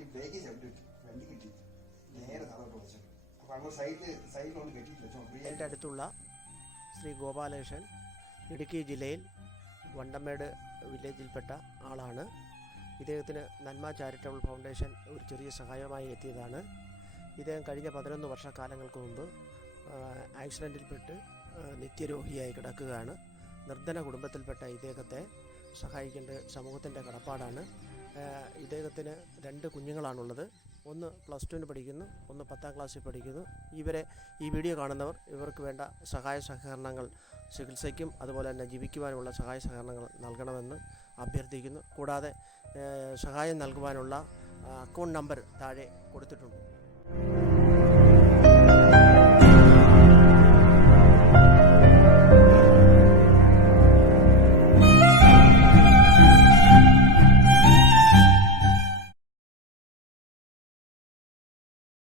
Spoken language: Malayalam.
വണ്ടി ബ്രേക്ക് ചവിട്ടിട്ട് വണ്ടി കിട്ടി നേരെ തറോട്ട് വെച്ചു. അപ്പോൾ അങ്ങോട്ട് സൈഡിലൊന്നും കെട്ടിയിട്ടില്ല. എൻ്റെ അടുത്തുള്ള ശ്രീ ഗോപാലകൃഷ്ണൻ ഇടുക്കി ജില്ലയിൽ വണ്ടമേട് വില്ലേജിൽപ്പെട്ട ആളാണ്. ഇദ്ദേഹത്തിന് നന്മ ചാരിറ്റബിൾ ഫൗണ്ടേഷൻ ഒരു ചെറിയ സഹായമായി എത്തിയതാണ്. ഇദ്ദേഹം കഴിഞ്ഞ 11 വർഷക്കാലങ്ങൾക്ക് മുമ്പ് ആക്സിഡൻറ്റിൽപ്പെട്ട് നിത്യരോഗിയായി കിടക്കുകയാണ്. നിർധന കുടുംബത്തിൽപ്പെട്ട ഇദ്ദേഹത്തെ സഹായിക്കേണ്ടത് സമൂഹത്തിൻ്റെ കടപ്പാടാണ്. ഇദ്ദേഹത്തിന് 2 കുഞ്ഞുങ്ങളാണുള്ളത്. ഒന്ന് +2 പഠിക്കുന്നു, ഒന്ന് 10ാം ക്ലാസ്സിൽ പഠിക്കുന്നു. ഈ വീഡിയോ കാണുന്നവർ ഇവർക്ക് വേണ്ട സഹായ സഹകരണങ്ങൾ, ചികിത്സയ്ക്കും അതുപോലെ തന്നെ ജീവിക്കുവാനുമുള്ള സഹായ സഹകരണങ്ങൾ നൽകണമെന്ന് അഭ്യർത്ഥിക്കുന്നു. കൂടാതെ സഹായം നൽകുവാനുള്ള അക്കൗണ്ട് നമ്പർ താഴെ കൊടുത്തിട്ടുണ്ട്.